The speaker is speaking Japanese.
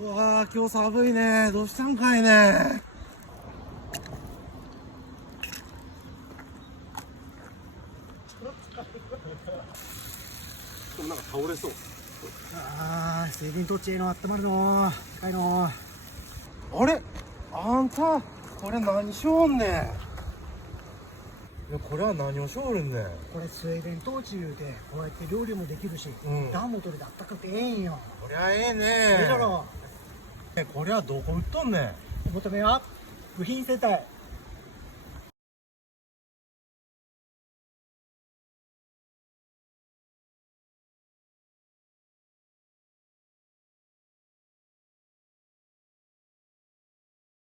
うわー、今日寒いね。どうしたんかいね。でもなんか倒れそう。ああ、水源とちえのあったまるの高いの。あれ、あんたこれ何しょんねん。いや、これは何をしょるんねん。これ水源とちいうてこうやって料理もできるし、うん暖も取れてあったかくてええんよ。こりゃええねいいだろこれはどこ売っとんねん。お求めは部品世帯